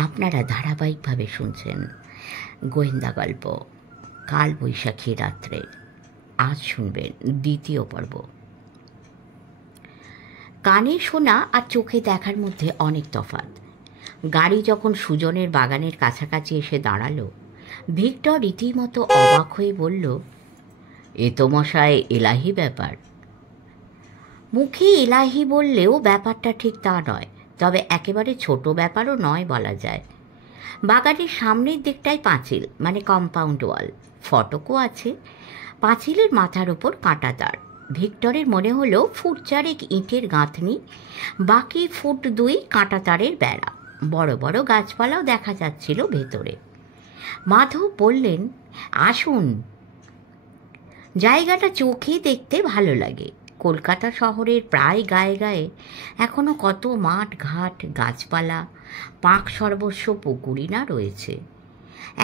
আপনারা ধারাবাহিকভাবে শুনছেন গোয়েন্দা গল্প কাল বৈশাখী রাত্রে। আজ শুনবেন দ্বিতীয় পর্ব। কানে শোনা আর চোখে দেখার মধ্যে অনেক তফাৎ। গাড়ি যখন সুজনের বাগানের কাছাকাছি এসে দাঁড়ালো, ভিক্টর রীতিমতো অবাক হয়ে বলল, এ তো মশাই এলাহি ব্যাপার। মুখে এলাহি বললেও ব্যাপারটা ঠিক তা নয়, তবে একেবারে ছোট ব্যাপারও নয় বলা যায়। বাগানের সামনের দিকটায় পাঁচিল, মানে কম্পাউন্ড ওয়াল, ফটকও আছে। পাঁচিলের মাথার ওপর কাঁটা তার। ভিক্টরের মনে হলো ফুট চারেক ইটের গাঁথনি, বাকি ফুট 2 কাঁটা তারের বেড়া। বড় বড় গাছপালাও দেখা যাচ্ছিল ভেতরে। মাধব বললেন, আসুন। জায়গাটা চোখে দেখতে ভালো লাগে। কলকাতা শহরের প্রায় গায়ে গায়ে এখনো কত মাঠ ঘাট, গাছপালা, পাঁক সর্বস্ব পুকুরিনা রয়েছে।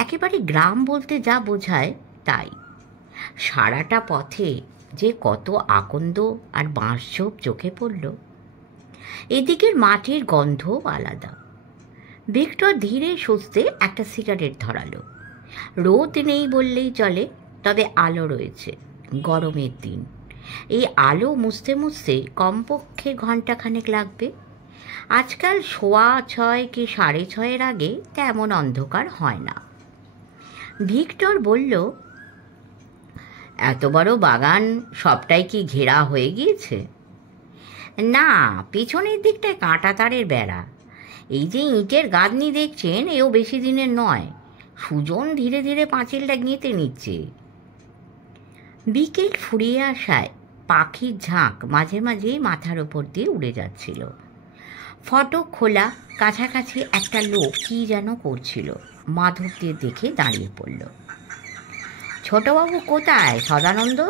একেবারে গ্রাম বলতে যা বোঝায় তাই। সারাটা পথে যে কত আকন্দ আর বাঁশঝোপ চোখে পড়ল। এদিকের মাটির গন্ধও আলাদা। ভিক্টর ধীরে সুস্থে একটা সিগারেট ধরালো। রোদ নেই বললেই চলে, তবে আলো রয়েছে। গরমের দিন এই আলো মুছতে মুছতে কমপক্ষে ঘণ্টাখানেক লাগবে। আজকাল 6:15 কি 6:30 আগে তেমন অন্ধকার হয় না। ভিক্টর বলল, এত বড় বাগান সবটাই কি ঘেরা হয়ে গিয়েছে? না, পিছনের দিকটায় কাঁটা তারের বেড়া। এই যে ইটের গাঁথনি দেখছেন, এও বেশি দিনের নয়। সুজন ধীরে ধীরে পাঁচিলটা গেঁথে নিচ্ছে। বিকেল ফুরিয়ে আসায় পাখির ঝাঁক মাঝে মাঝে মাথার ওপর দিয়ে উড়ে যাচ্ছিল। ফটক খোলা, কাছাকাছি একটা লোক কি যেন করছিল। মাধবদের দেখে দাঁড়িয়ে পড়ল। ছোটবাবু কোথায়? সদানন্দ?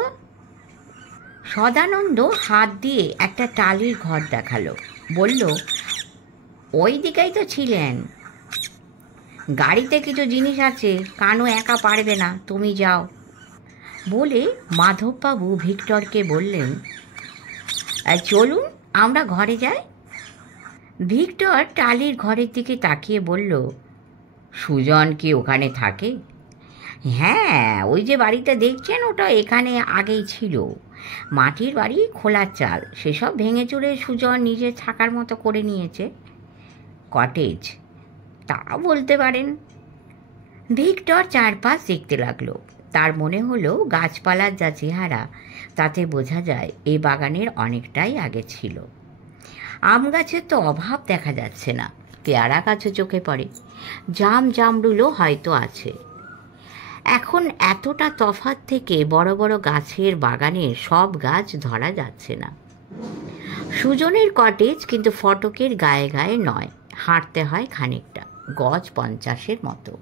সদানন্দ হাত দিয়ে একটা টালির ঘর দেখালো। বলল, ওই দিকেই তো ছিলেন। গাড়িতে কিছু জিনিস আছে, কানু একা পারবে না, তুমি যাও। বলে মাধববাবু ভিক্টরকে বললেন, চলুন আমরা ঘরে যাই। ভিক্টর টালির ঘরের দিকে তাকিয়ে বলল, সুজন কি ওখানে থাকে? হ্যাঁ, ওই যে বাড়িটা দেখছেন, ওটা এখানে আগেই ছিল। মাটির বাড়ি, খোলার চাল, সেসব ভেঙে চুরে সুজন নিজে থাকার মতো করে নিয়েছে। কটেজ তা বলতে পারেন। ভিক্টর চারপাশ দেখতে লাগলো। তার মনে হলো গাছপালার যা চেহারা, তাতে বোঝা যায় এই বাগানের অনেকটাই আগে ছিল। আম গাছের তো অভাব দেখা যাচ্ছে না, পেয়ারা গাছও চোখে পড়ে, জামরুলও হয়তো আছে। এখন এতটা তফাৎ থেকে বড় বড় গাছের বাগানের সব গাছ ধরা যাচ্ছে না। সুজনের কটেজ কিন্তু ফটকের গায়ে গায়ে নয়, হাঁটতে হয় খানিকটা, গজ 50 মতো।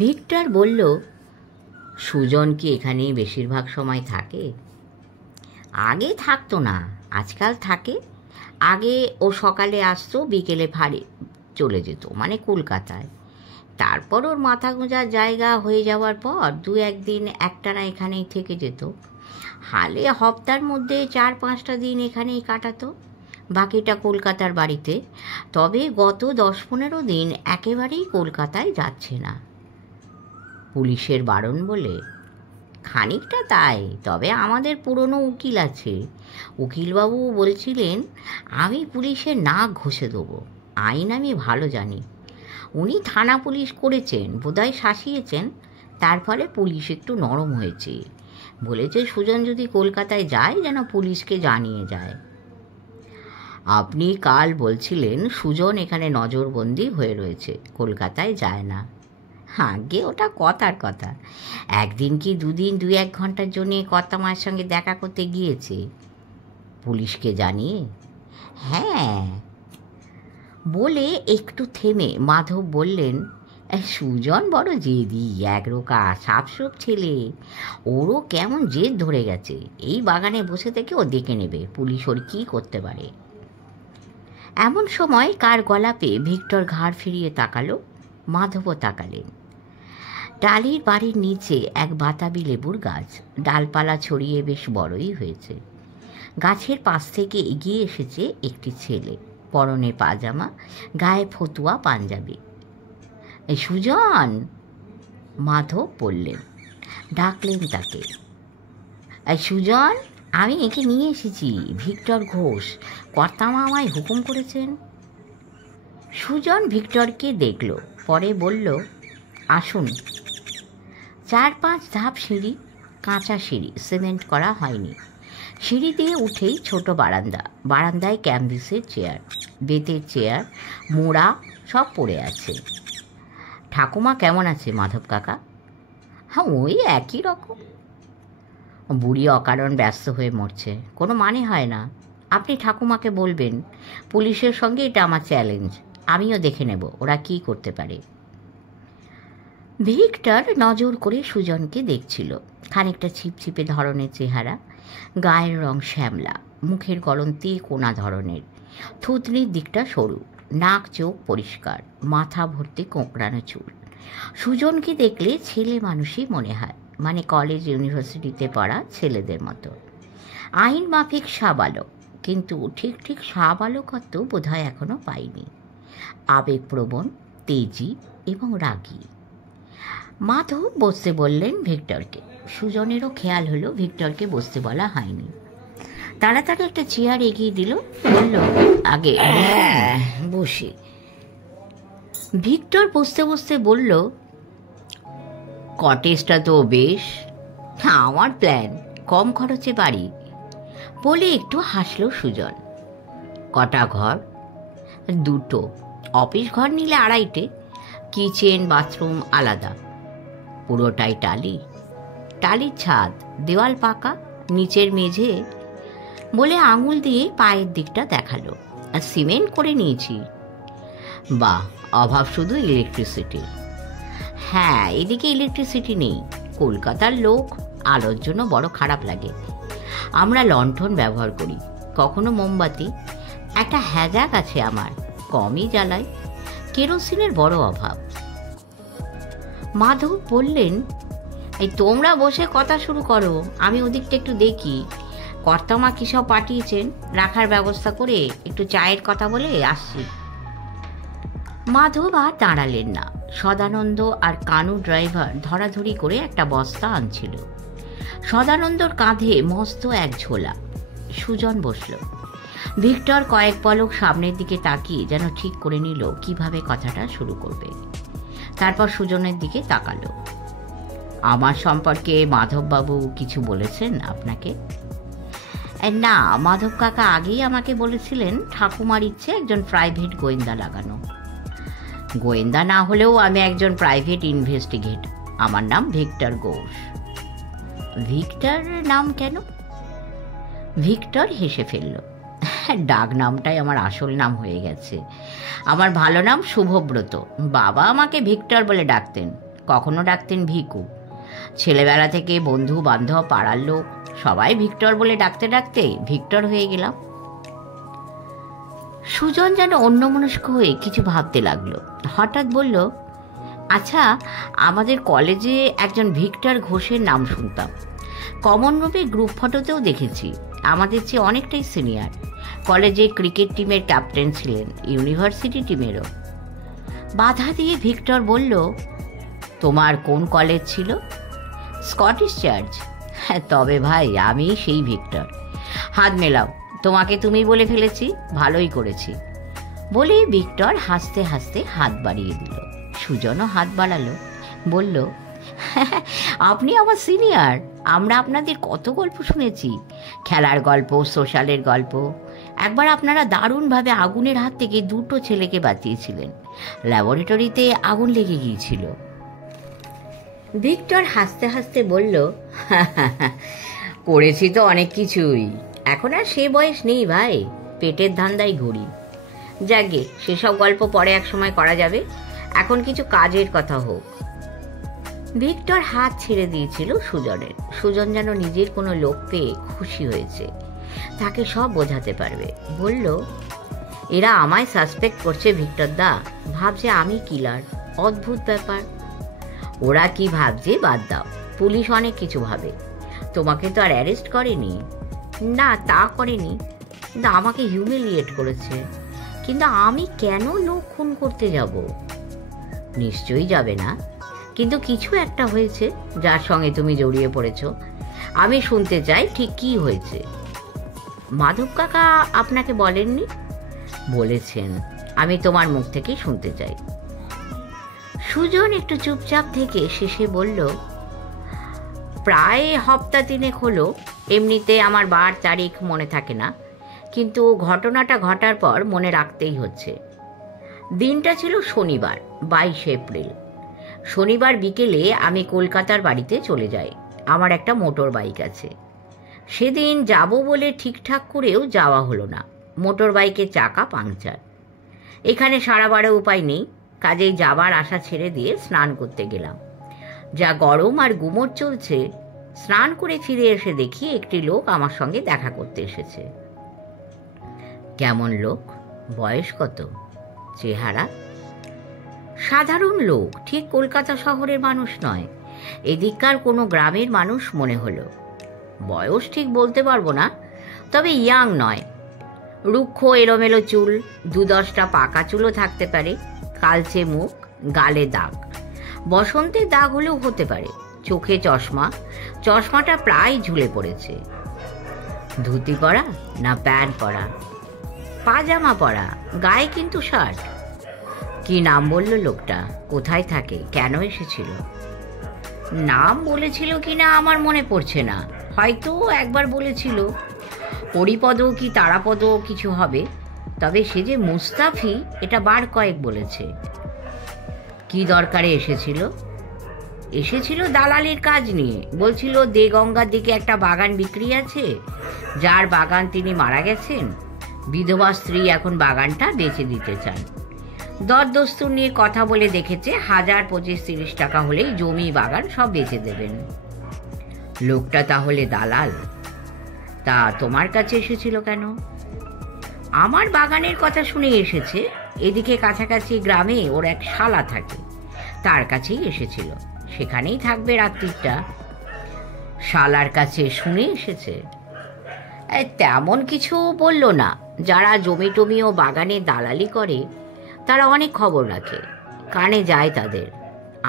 ভিক্টর বলল, সুজন কি এখানেই বেশিরভাগ সময় থাকে? আগে থাকতো না, আজকাল থাকে। আগে ও সকালে আসতো, বিকেলে ভারী চলে যেত, মানে কলকাতায়। তারপর ওর মাথা গোঁজার জায়গা হয়ে যাওয়ার পর 2-1 দিন একটানা এখানেই থেকে যেত। হালে হপ্তার মধ্যে 4-5টা দিন এখানেই কাটাতো, বাকিটা কলকাতার বাড়িতে। তবে গত 10-15 দিন একেবারেই কলকাতায় যাচ্ছে না। পুলিশের বারণ বলে? খানিকটা তাই, তবে আমাদের পুরনো উকিল আছে। উকিলবাবু বলছিলেন, আমি পুলিশের নাক ঘষে দেবো, আইন আমি ভালো জানি। উনি থানা পুলিশ করেছেন, বোধহয় শাসিয়েছেন, তার ফলে পুলিশ একটু নরম হয়েছে। বলেছে সুজন যদি কলকাতায় যায় যেন পুলিশকে জানিয়ে যায়। আপনি কাল বলছিলেন সুজন এখানে নজরবন্দি হয়ে রয়েছে, কলকাতায় যায় না। আগে ওটা কথার কথা। একদিন কি 2 দিন 2-1 ঘন্টার জন্যে কর্তা মায়ের সঙ্গে দেখা করতে গিয়েছে। পুলিশকে জানিয়ে? হ্যাঁ। বলে একটু থেমে মাধব বললেন, সুজন বড় জেদি, একরোকা সাপসুপ ছেলে। ওরও কেমন জেদ ধরে গেছে। এই বাগানে বসে থেকে ও দেখে নেবে পুলিশ ওর কী করতে পারে। এমন সময় কার গলা পেয়ে ভিক্টর ঘাড় ফিরিয়ে তাকালো। মাধবও তাকালেন। টালির বাড়ির নিচে এক বাতাবি লেবুর গাছ, ডালপালা ছড়িয়ে বেশ বড়ই হয়েছে। গাছের পাশ থেকে এগিয়ে এসেছে একটি ছেলে, পরনে পাজামা, গায়ে ফতুয়া পাঞ্জাবি। এই সুজন, মাধব বললেন, ডাকলেন তাকে। এই সুজন, আমি একে নিয়ে এসেছি, ভিক্টর ঘোষ, কর্তামা আমায় হুকুম করেছেন। সুজন ভিক্টরকে দেখল, পরে বলল, আসুন। 4-5 ধাপ সিঁড়ি, কাঁচা সিঁড়ি, সিমেন্ট করা হয়নি। সিঁড়ি দিয়ে উঠেই ছোট বারান্দা, বারান্দায় ক্যানভিসের চেয়ার, বেতের চেয়ার, মোড়া সব পড়ে আছে। ঠাকুমা কেমন আছে মাধব কাকা? হ্যাঁ, ওই একই রকম। বুড়ি অকারণ ব্যস্ত হয়ে মরছে, কোনো মানে হয় না। আপনি ঠাকুমাকে বলবেন, পুলিশের সঙ্গে এটা আমার চ্যালেঞ্জ, আমিও দেখে নেব ওরা কি করতে পারে। ভিক্টর নজর করে সুজনকে দেখছিল। খানিকটা ছিপছিপে ধরনের চেহারা, গায়ের রং শ্যামলা, মুখের গড়ন কোনা ধরনের, থুতনির দিকটা সরু, নাক চোখ পরিষ্কার, মাথা ভর্তি কোঁকড়ানো চুল। সুজনকে দেখলে ছেলে মানুষই মনে হয়, মানে কলেজ ইউনিভার্সিটিতে পড়া ছেলেদের মতো। আইন মাফিক সাবালক, কিন্তু ঠিক সাবালকত্ব বোধহয় এখনো পাইনি। আবেগপ্রবণ, তেজি এবং রাগী। মাধব বসতে বললেন ভিক্টরকে। সুজনেরও খেয়াল হলো ভিক্টরকে বসতে বলা হয়নি। তাড়াতাড়ি একটা চেয়ার এগিয়ে দিল, বলল, আগে বসে। ভিক্টর বসতে বসতে বলল, কটেজটা তো বেশ, আমার প্ল্যান, কম খরচে বাড়ি। বলে একটু হাসল সুজন। কটা ঘর? 2টো। অফিস ঘর নিলে 2.5টে, কিচেন বাথরুম আলাদা। পুরোটাই টালি, টালির ছাদ, দেওয়াল পাকা, নিচের মেঝে। বলে আঙুল দিয়ে পায়ের দিকটা দেখালো। আর সিমেন্ট করে নিয়েছি। বাহ, অভাব শুধু ইলেকট্রিসিটি। হ্যাঁ, এদিকে ইলেকট্রিসিটি নেই। কলকাতার লোক, আলোর জন্য বড় খারাপ লাগে। আমরা লণ্ঠন ব্যবহার করি, কখনো মোমবাতি। একটা হ্যাজাক আছে আমার, কমই জ্বালাই। কেরোসিনের বড় অভাব। মাধব বললেন, এই তোমরা বসে কথা শুরু করো, আমি ওদিকটা একটু দেখি। কর্তামা কী সব পাঠিয়েছেন, রাখার ব্যবস্থা করে একটু চায়ের কথা বলে আসছি। মাধব আর দাঁড়ালেন না। সদানন্দ আর কানু ড্রাইভার ধরাধরি করে একটা বস্তা আনছিল। সদানন্দর কাঁধে মস্ত এক ঝোলা। সুজন বসল। ভিক্টর কয়েক পলক সামনের দিকে তাকিয়ে যেন ঠিক করে নিল কিভাবে কথাটা শুরু করবে। তারপর সুজনের দিকে তাকালো। আমার সম্পর্কে মাধববাবু কিছু বলেছেন আপনাকে? না, মাধব কাকা আগেই আমাকে বলেছিলেন ঠাকুমার ইচ্ছে একজন প্রাইভেট গোয়েন্দা লাগানো। গোয়েন্দা না হলেও আমি একজন প্রাইভেট ইনভেস্টিগেট। আমার নাম ভিক্টর ঘোষ। ভিক্টর নাম কেন? ভিক্টর হেসে ফেলল। ডাক নামটাই আমার আসল নাম হয়ে গেছে। আমার ভালো নাম শুভব্রত। বাবা আমাকে ভিক্টর বলে ডাকতেন, কখনো ডাকতেন ভিকু। ছেলেবেলা থেকে বন্ধু বান্ধব, পাড়ার লোক সবাই ভিক্টর বলে ডাকতে ডাকতে ভিক্টর হয়ে গেলাম। সুজন যেন অন্যমনস্ক হয়ে কিছু ভাবতে লাগলো। হঠাৎ বলল, আচ্ছা, আমাদের কলেজে একজন ভিক্টর ঘোষের নাম শুনতাম। কমন রুমে গ্রুপ ফটোতেও দেখেছি। আমাদের চেয়ে অনেকটাই সিনিয়র। কলেজে ক্রিকেট টিমের ক্যাপ্টেন ছিলেন, ইউনিভার্সিটি টিমেরও। বাধা দিয়ে ভিক্টর বলল, তোমার কোন কলেজ ছিল? Scottish church. তবে ভাই, আমি সেই ভিক্টর। হাত মেলাও, তোমাকে তুমি বলে ফেলেছি, ভালোই করেছি। বলে ভিক্টর হাসতে হাসতে হাত বাড়িয়ে দিল। সুজনও হাত বাড়ালো, বলল, আপনি আমার সিনিয়র। আমরা আপনাদের কত গল্প শুনেছি, খেলার গল্প, সোশ্যালের গল্প। একবার আপনারা দারুণভাবে আগুনের হাত থেকে 2টো ছেলেকে বাঁচিয়েছিলেন। ল্যাবরেটরিতে আগুন লেগে গিয়েছিল। ভিক্টর হাসতে হাসতে বলল, করেছি তো অনেক কিছুই। এখন আর সে বয়স নেই ভাই, পেটের ধান্দায় ঘুরি। যাগে, সেসব গল্প পরে এক সময় করা যাবে। এখন কিছু কাজের কথা হোক। ভিক্টর হাত ছেড়ে দিয়েছিল সুজনের। সুজন যেন নিজের কোনো লোক পেয়ে খুশি হয়েছে, তাকে সব বোঝাতে পারবে। বলল, এরা আমায় সাসপেক্ট করছে ভিক্টর দা, ভাবছে আমি কিলার। অদ্ভুত ব্যাপার। ওরা কি ভাবছে বাদ দাও, পুলিশ অনেক কিছু ভাবে। তোমাকে তো আর অ্যারেস্ট করেনি। না, তা করেনি, কিন্তু আমাকে হিউমিলিয়েট করেছে। কিন্তু আমি কেন লোক খুন করতে যাব? নিশ্চয়ই যাবে না, কিন্তু কিছু একটা হয়েছে যার সঙ্গে তুমি জড়িয়ে পড়েছ। আমি শুনতে চাই ঠিক কি হয়েছে। মাধব কাকা আপনাকে বলেননি? বলেছেন, আমি তোমার মুখ থেকেই শুনতে চাই। সুজন একটু চুপচাপ থেকে শেষে বলল, প্রায় হপ্তা তিনেক হলো। এমনিতে আমার বার তারিখ মনে থাকে না, কিন্তু ঘটনাটা ঘটার পর মনে রাখতেই হচ্ছে। দিনটা ছিল শনিবার, 22 এপ্রিল। শনিবার বিকেলে আমি কলকাতার বাড়িতে চলে যাই। আমার একটা মোটর বাইক আছে। সেদিন যাব বলে ঠিকঠাক করেও যাওয়া হলো না। মোটর বাইকের চাকা পাংচার। এখানে সারাবারে উপায় নেই, কাজেই যাবার আশা ছেড়ে দিয়ে স্নান করতে গেলাম। যা গরম আর গুমোট চলছে, স্নান করে ফিরে এসে দেখি একটি লোক আমার সঙ্গে দেখা করতে এসেছে। কেমন লোক? বয়স কত? চেহারা? সাধারণ লোক, ঠিক কলকাতা শহরের মানুষ নয়, এদিককার কোনো গ্রামের মানুষ মনে হলো। বয়স ঠিক বলতে পারবো না, তবে ইয়াং নয়। রুক্ষ এলোমেলো চুল, 2-10টা পাকা চুলও থাকতে পারে। কালচে মুখ, গালে দাগ। বসন্তের দাগ হলেও হতে পারে। চোখে চশমা, চশমাটা প্রায় ঝুলে পড়েছে। ধুতি পরা না প্যান্ট পরা? পাজামা পরা, গায়ে কিন্তু শার্ট। কি নাম বলল লোকটা? কোথায় থাকে? কেন এসেছিল? নাম বলেছিল কিনা আমার মনে পড়ছে না, হয়তো একবার বলেছিল। হরিপদ কি তারাপদ কিছু হবে। তবে সে যে মুস্তাফি এটা বার কয়েক বলেছে। কি দরকারে এসেছিল? এসেছিল দালালির কাজ নিয়ে। বলছিল দেগঙ্গার দিকে একটা বাগান বিক্রি আছে, যার বাগান তিনি মারা গেছেন। বিধবা স্ত্রী এখন বাগানটা বেচে দিতে চান। দরদস্তুর নিয়ে কথা বলে দেখেছে 1000, 25, 30 টাকা হলেই জমি বাগান সব বেচে দেবেন। লোকটা তাহলে দালাল? তা তোমার কাছে এসেছিল কেন? আমার বাগানের কথা শুনে এসেছে। এদিকে কাছাকাছি গ্রামে ওর এক শালা থাকে, তার কাছেই এসেছিল। সেখানেই থাকবে রাত্রিটা। শালার কাছে শুনে এসেছে? তেমন কিছু বলল না। যারা জমি টমি ও বাগানে দালালি করে তারা অনেক খবর রাখে, কানে যায় তাদের।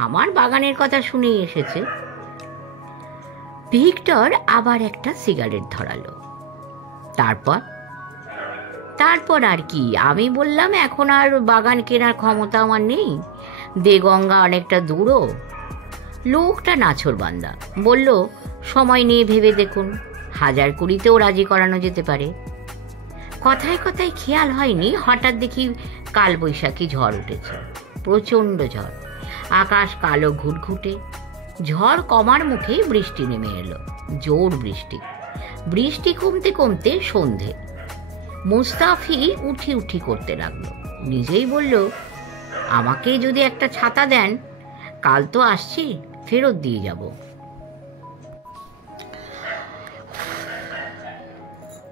আমার বাগানের কথা শুনেই এসেছে। ভিক্টর আবার একটা সিগারেট ধরালো। তারপর আর কি? আমি বললাম এখন আর বাগান কেনার ক্ষমতা আমার নেই, দেগঙ্গা অনেকটা দূরও। লোকটা নাছোড়বান্দা, বলল সময় নিয়ে ভেবে দেখুন, 1020-তেও রাজি করানো যেতে পারে। কথায় কথায় খেয়াল হয়নি, হঠাৎ দেখি কালবৈশাখী ঝড় উঠেছে। প্রচণ্ড ঝড়, আকাশ কালো ঘুটঘুটে। ঝড় কমার মুখে বৃষ্টি নেমে এলো, জোর বৃষ্টি। বৃষ্টি কমতে কমতে সন্ধে। মুস্তাফি উঠি উঠি করতে লাগলো। নিজেই বলল, আমাকে যদি একটা ছাতা দেন, কাল তো আসছি, ফেরত দিয়ে যাব।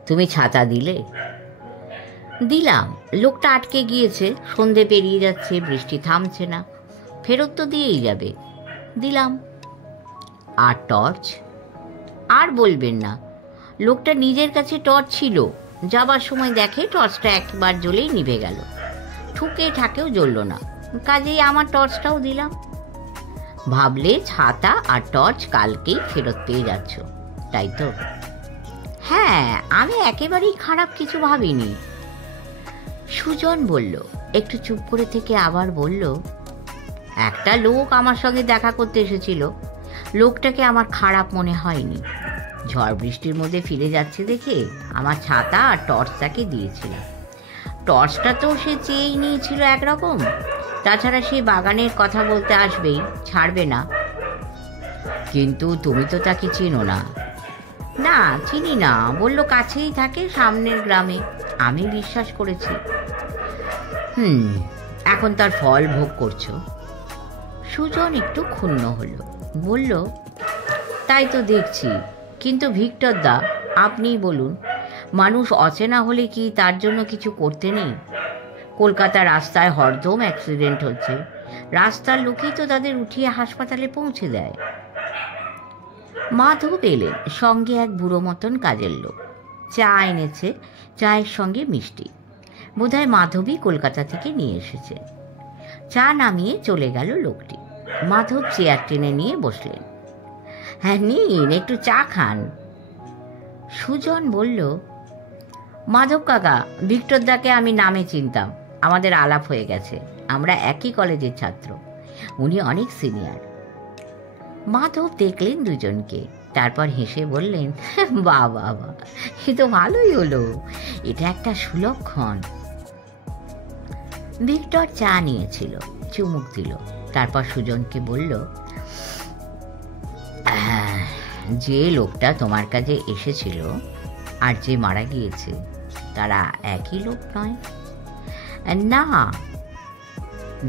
তুমি ছাতা দিলে? দিলাম। লোকটা আটকে গিয়েছে, সন্ধে পেরিয়ে যাচ্ছে, বৃষ্টি থামছে না, ফেরত তো দিয়েই যাবে। দিলাম। আর টর্চ? আর বলবেন না, লোকটা নিজের কাছে টর্চ ছিল। যাবার সময় দেখে টর্চটা একবার জ্বলেই নিভে গেল, ঠুকে ঠাকেও জ্বলল না। কাজেই আমার টর্চটাও দিলাম। ভাবলে ছাতা আর টর্চ কালকেই ফেরত পেয়ে যাচ্ছ, তাই তো? হ্যাঁ, আমি একেবারেই খারাপ কিছু ভাবিনি। সুজন বলল। একটু চুপ করে থেকে আবার বলল, একটা লোক আমার সঙ্গে দেখা করতে এসেছিল। লোকটাকে আমার খারাপ মনে হয়নি। ঝড় বৃষ্টির মধ্যে ফিরে যাচ্ছে দেখে আমার ছাতা আর টর্চটাকে দিয়েছিলাম। টর্চটা তো সে চেয়েই নিয়েছিল একরকম। তাছাড়া সে বাগানের কথা বলতে আসবেই, ছাড়বে না। কিন্তু তুমি তো তাকে চিনো না। না, চিনি না। বলল কাছেই থাকে, সামনের গ্রামে। আমি বিশ্বাস করেছি। এখন তার ফল ভোগ করছো। সুজন একটু ক্ষুণ্ণ হলো, বলল, তাই তো দেখছি। কিন্তু ভিক্টর দা, আপনিই বলুন, মানুষ অচেনা হলে কি তার জন্য কিছু করতে নেই? কলকাতা রাস্তায় হরদম অ্যাক্সিডেন্ট হচ্ছে। রাস্তার লোকই তো তাদের উঠিয়ে হাসপাতালে পৌঁছে দেয়। মাধব এলেন, সঙ্গে এক বুড়ো মতন কাজের লোক। চা এনেছে, চায়ের সঙ্গে মিষ্টি। বোধহয় মাধবী কলকাতা থেকে নিয়ে এসেছে। চা নামিয়ে চলে গেল লোকটি। মাধব চেয়ার টেনে নিয়ে বসলেন। হ্যাঁ নিন, একটু চা খান। সুজন বলল, মাধব কাকা, ভিক্টরদাকে আমি নামে চিনতাম, আমাদের আলাপ হয়ে গেছে, আমরা একই কলেজের ছাত্র, উনি অনেক সিনিয়র। মাধব দেখলেন দুজনকে, তারপর হেসে বললেন, বাহ বাহ বাহ, এ তো ভালোই হলো, এটা একটা সুলক্ষণ। ভিক্টর চা নিয়েছিল, চুমুক দিল, তারপর সুজনকে বলল, যে লোকটা তোমার কাছে এসেছিল আর যে মারা গিয়েছে তারা একই লোক নয়? না,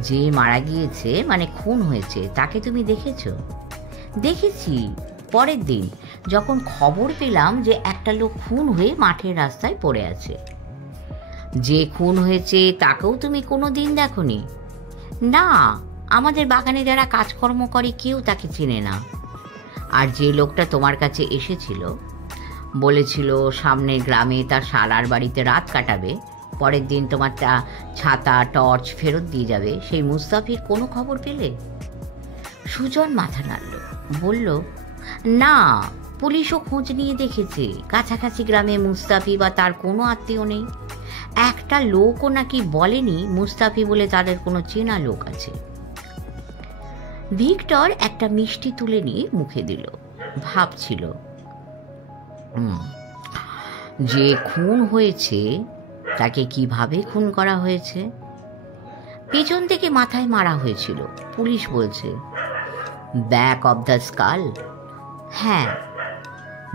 যে মারা গিয়েছে মানে খুন হয়েছে তাকে তুমি দেখেছো? দেখেছি, পরের দিন যখন খবর পেলাম যে একটা লোক খুন হয়ে মাঠের রাস্তায় পড়ে আছে। যে খুন হয়েছে তাকেও তুমি কোনো দিন দেখোনি? না, আমাদের বাগানে যারা কাজকর্ম করে কেউ তাকে চেনে না। আর যে লোকটা তোমার কাছে এসেছিল, বলেছিল সামনের গ্রামে তার শালার বাড়িতে রাত কাটাবে, পরের দিন তোমার ছাতা টর্চ ফেরত দিয়ে যাবে, সেই মুস্তাফির কোনো খবর পেলে? সুজন মাথা নাড়ল, বলল, না, পুলিশও খোঁজ নিয়ে দেখেছে, কাছাকাছি গ্রামে মুস্তাফি বা তার কোনো আত্মীয় নেই। একটা লোকও নাকি বলেনি মুস্তাফি বলে তাদের কোনো চেনা লোক আছে। ভিক্টর একটা মিষ্টি তুলে নিয়ে মুখে দিল, ভাবছিল, যে খুন হয়েছে তাকে কিভাবে খুন করা হয়েছে? পেছন থেকে মাথায় মারা হয়েছিল, পুলিশ বলছে। Back of the skull? হ্যাঁ।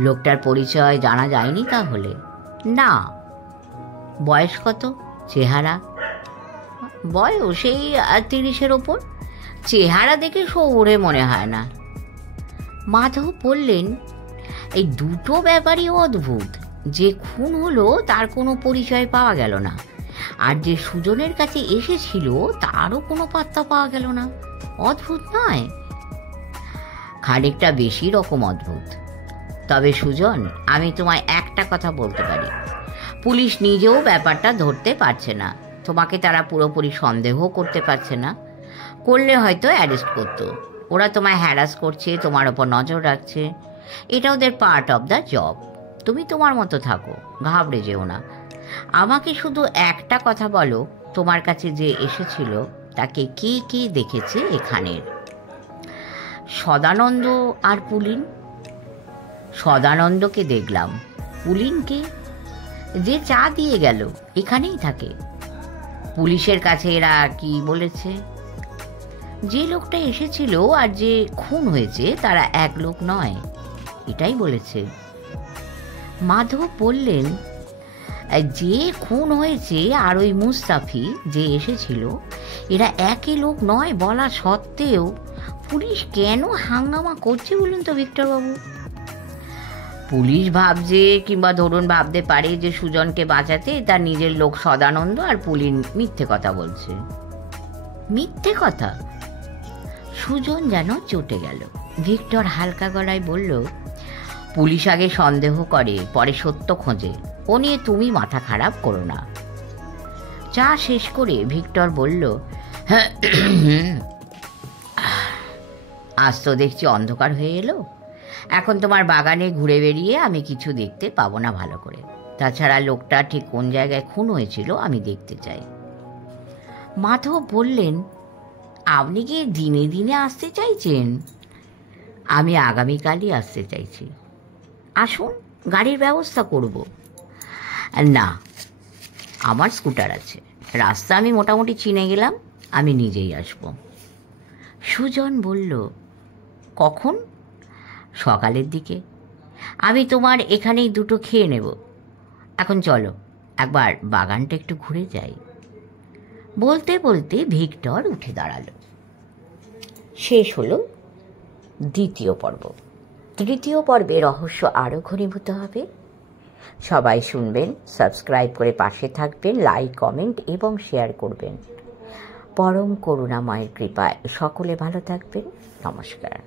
লোকটার পরিচয় জানা যায়নি তাহলে? না। বয়স কত? চেহারা? বয়স সেই 30-এর ওপর, চেহারা দেখে শহুরে মনে হয় না। মাধব বললেন, এই দুটো ব্যাপারই অদ্ভুত, যে খুন হলো তার কোনো পরিচয় পাওয়া গেল না, আর যে সুজনের কাছে এসেছিল তারও কোনো পাত্তা পাওয়া গেল না। অদ্ভুত নয়? খানিকটা বেশি রকম অদ্ভুত। তবে সুজন, আমি তোমায় একটা কথা বলতে পারি, পুলিশ নিজেও ব্যাপারটা ধরতে পারছে না, তোমাকে তারা পুরোপুরি সন্দেহ করতে পারছে না। করলে হয়তো অ্যারেস্ট করতো। ওরা তোমায় হ্যারাস করছে, তোমার ওপর নজর রাখছে, এটা ওদের পার্ট অফ দ্য জব। তুমি তোমার মতো থাকো, ঘাবড়ে যেও না। আমাকে শুধু একটা কথা বলো, তোমার কাছে যে এসেছিল তাকে কে কে দেখেছে এখানের? সদানন্দ আর পুলিন। সদানন্দকে দেখলাম। পুলিনকে? যে চা দিয়ে গেল, এখানেই থাকে। পুলিশের কাছে এরা কি বলেছে? যে লোকটা এসেছিল আর যে খুন হয়েছে তারা এক লোক নয়, এটাই বলেছে। মাধব বললেন, যে খুন হয়েছে আর ওই মুস্তাফি যে এসেছিল এরা একই লোক নয় বলা সত্ত্বেও পুলিশ কেন হাঙ্গামা করছে বলুন তো ভিক্টরবাবু? পুলিশ ভাবছে, কিংবা ধরুন ভাবতে পারে, যে সুজনকে বাঁচাতে তার নিজের লোক সদানন্দ আর পুলিন মিথ্যে কথা বলছে। মিথ্যে কথা? সুজন যেন চটে গেল। ভিক্টর হালকা গলায় বলল, পুলিশ আগে সন্দেহ করে, পরে সত্য খোঁজে, ও নিয়ে তুমি মাথা খারাপ করো না। চা শেষ করে ভিক্টর বলল, আজ তো দেখছি অন্ধকার হয়ে এলো, এখন তোমার বাগানে ঘুরে বেরিয়ে আমি কিছু দেখতে পাবো না ভালো করে। তাছাড়া লোকটা ঠিক কোন জায়গায় খুন হয়েছিল আমি দেখতে চাই। মাধব বললেন, আপনি কি দিনে দিনে আসতে চাইছেন? আমি আগামীকালই আসতে চাইছি। আসুন, গাড়ির ব্যবস্থা করব। না, আমার স্কুটার আছে, রাস্তা আমি মোটামুটি চিনে গেলাম, আমি নিজেই আসব। সুজন বলল, কখন? সকালের দিকে। আমি তোমার এখানেই দুটো খেয়ে নেব। এখন চলো, একবার বাগানটা একটু ঘুরে যাই। বলতে বলতে ভিক্টর উঠে দাঁড়ালো। শেষ হলো দ্বিতীয় পর্ব। তৃতীয় পর্বে রহস্য আরও ঘনীভূত হবে। সবাই শুনবেন, সাবস্ক্রাইব করে পাশে থাকবেন, লাইক, কমেন্ট এবং শেয়ার করবেন। পরম করুণাময়ের কৃপায় সকলে ভালো থাকবেন। নমস্কার।